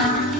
妈妈。